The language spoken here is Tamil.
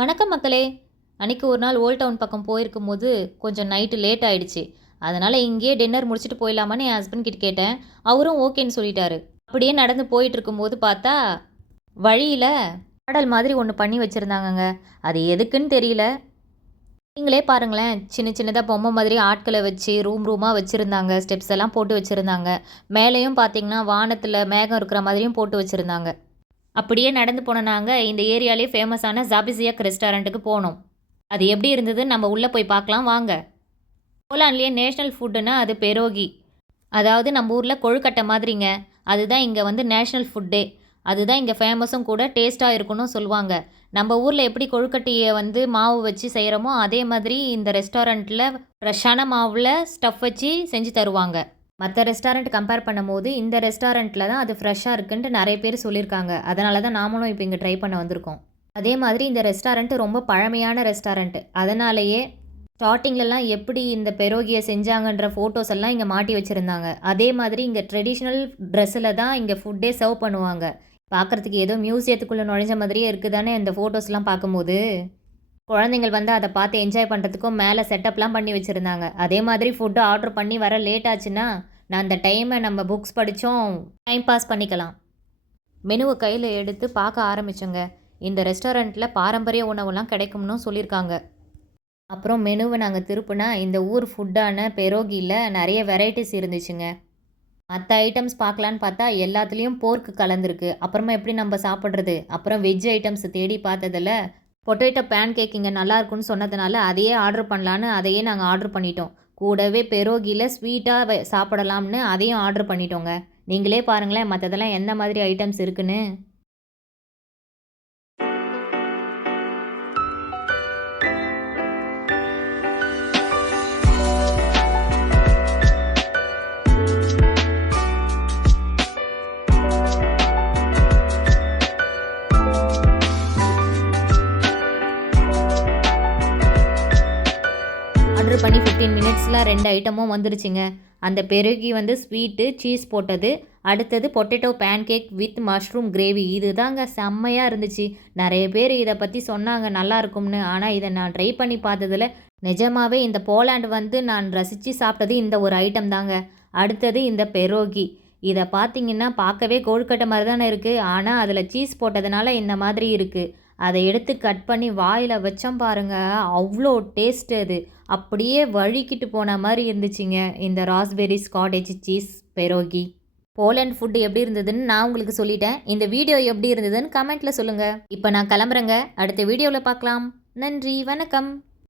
வணக்கம் மக்களே. அன்னைக்கு ஒரு நாள் ஓல்ட் டவுன் பக்கம் போயிருக்கும்போது கொஞ்சம் நைட்டு லேட் ஆயிடுச்சு. அதனால் இங்கேயே டின்னர் முடிச்சுட்டு போயிடலாமான்னு என் ஹஸ்பண்ட் கிட்ட கேட்டேன். அவரும் ஓகேன்னு சொல்லிட்டாரு. அப்படியே நடந்து போயிட்டு இருக்கும்போது பார்த்தா வழியில் பாடல் மாதிரி ஒன்று பண்ணி வச்சுருந்தாங்கங்க. அது எதுக்குன்னு தெரியல. நீங்களே பாருங்களேன், சின்ன சின்னதாக பொம்மை மாதிரி ஆட்களை வச்சு ரூமாக வச்சுருந்தாங்க. ஸ்டெப்ஸ் எல்லாம் போட்டு வச்சுருந்தாங்க. மேலேயும் பார்த்தீங்கன்னா வானத்தில் மேகம் இருக்கிற மாதிரியும் போட்டு வச்சுருந்தாங்க. அப்படியே நடந்து போன நாங்கள் இந்த ஏரியாலே ஃபேமஸான ஜாபிசியாக் ரெஸ்டாரண்ட்டுக்கு போனோம். அது எப்படி இருந்ததுன்னு நம்ம உள்ளே போய் பார்க்கலாம் வாங்க. போலாண்ட்லேயே நேஷ்னல் ஃபுட்டுன்னா அது பெரோகி. அதாவது நம்ம ஊரில் கொழுக்கட்டை மாதிரிங்க. அதுதான் இங்கே வந்து நேஷ்னல் ஃபுட்டே. அதுதான் இங்கே ஃபேமஸும் கூட, டேஸ்ட்டாக இருக்குன்னு சொல்லுவாங்க. நம்ம ஊரில் எப்படி கொழுக்கட்டையை வந்து மாவு வச்சு செய்கிறோமோ அதே மாதிரி இந்த ரெஸ்டாரண்ட்டில் ஃப்ரெஷ்ஷான மாவில் ஸ்டஃப் வச்சு செஞ்சு தருவாங்க. மற்ற ரெஸ்டாரண்ட் கம்பேர் பண்ணும்போது இந்த ரெஸ்டாரண்ட்டில் தான் அது ஃப்ரெஷ்ஷாக இருக்குன்ட்டு நிறைய பேர் சொல்லியிருக்காங்க. அதனால தான் நாமளும் இப்போ இங்கே ட்ரை பண்ண வந்திருக்கோம். அதே மாதிரி இந்த ரெஸ்டாரண்ட்டு ரொம்ப பழமையான ரெஸ்டாரண்ட்டு. அதனாலேயே ஸ்டார்டிங்லலாம் எப்படி இந்த பெரோகியை செஞ்சாங்கன்ற ஃபோட்டோஸ் எல்லாம் இங்கே மாட்டி வச்சுருந்தாங்க. அதே மாதிரி இங்கே ட்ரெடிஷ்னல் ட்ரெஸ்ஸில் தான் இங்கே ஃபுட்டே சர்வ் பண்ணுவாங்க. பார்க்குறதுக்கு ஏதோ மியூசியத்துக்குள்ளே நுழைஞ்ச மாதிரியே இருக்குது தானே இந்த ஃபோட்டோஸ்லாம் பார்க்கும்போது. குழந்தைங்கள் வந்து அதை பார்த்து என்ஜாய் பண்ணுறதுக்கும் மேலே செட்டப்லாம் பண்ணி வச்சுருந்தாங்க. அதே மாதிரி ஃபுட்டு ஆர்டர் பண்ணி வர லேட் ஆச்சுன்னா நான் அந்த டைமை நம்ம புக்ஸ் படித்தோம் டைம் பாஸ் பண்ணிக்கலாம். மெனுவை கையில் எடுத்து பார்க்க ஆரம்பித்தோங்க. இந்த ரெஸ்டாரண்ட்டில் பாரம்பரிய உணவுலாம் கிடைக்கும்னு சொல்லியிருக்காங்க. அப்புறம் மெனுவை நாங்கள் திருப்பினா இந்த ஊர் ஃபுட்டான பெரோகியில் நிறைய வெரைட்டிஸ் இருந்துச்சுங்க. மற்ற ஐட்டம்ஸ் பார்க்கலான்னு பார்த்தா எல்லாத்துலேயும் போர்க்கு கலந்துருக்கு. அப்புறமா எப்படி நம்ம சாப்பிட்றது? அப்புறம் வெஜ் ஐட்டம்ஸ் தேடி பார்த்ததில் பொட்டேட்டோ பேன் கேக் இங்கே நல்லாயிருக்குன்னு சொன்னதுனால அதையே ஆர்டர் பண்ணலான்னு அதையே நாங்கள் ஆர்டர் பண்ணிட்டோம். கூடவே பெரோகியில் ஸ்வீட்டாக சாப்பிடலாம்னு அதையும் ஆர்டர் பண்ணிட்டோங்க. நீங்களே பாருங்களேன் மற்றதெல்லாம் எந்த மாதிரி ஐட்டம்ஸ் இருக்குன்னு. ஆர்டர் பண்ணி 15 மினிட்ஸில் 2 ஐட்டமும் வந்துருச்சுங்க. அந்த பெருகி வந்து ஸ்வீட்டு சீஸ் போட்டது, அடுத்தது potato pancake with mushroom gravy. இது தாங்க செம்மையாக இருந்துச்சு. நிறைய பேர் இதை பற்றி சொன்னாங்க நல்லா இருக்கும்னு. ஆனால் இதை நான் ட்ரை பண்ணி பார்த்ததில் நிஜமாகவே இந்த போலாண்டு வந்து நான் ரசித்து சாப்பிட்டது இந்த ஒரு ஐட்டம் தாங்க. அடுத்தது இந்த பெரோகி. இதை பார்த்தீங்கன்னா பார்க்கவே கொழுக்கட்டை மாதிரி தானே இருக்குது. ஆனால் அதில் சீஸ் போட்டதுனால இந்த மாதிரி இருக்குது. அதை எடுத்து கட் பண்ணி வாயில் வச்சோம் பாருங்கள், அவ்வளோ டேஸ்ட்டு. அது அப்படியே வழுக்கிட்டு போன மாதிரி இருந்துச்சுங்க இந்த raspberries cottage cheese pierogi. Poland food எப்படி இருந்ததுன்னு நான் உங்களுக்கு சொல்லிட்டேன். இந்த வீடியோ எப்படி இருந்ததுன்னு கமெண்ட்டில் சொல்லுங்கள். இப்போ நான் கிளம்புறேங்க. அடுத்த வீடியோவில் பார்க்கலாம். நன்றி, வணக்கம்.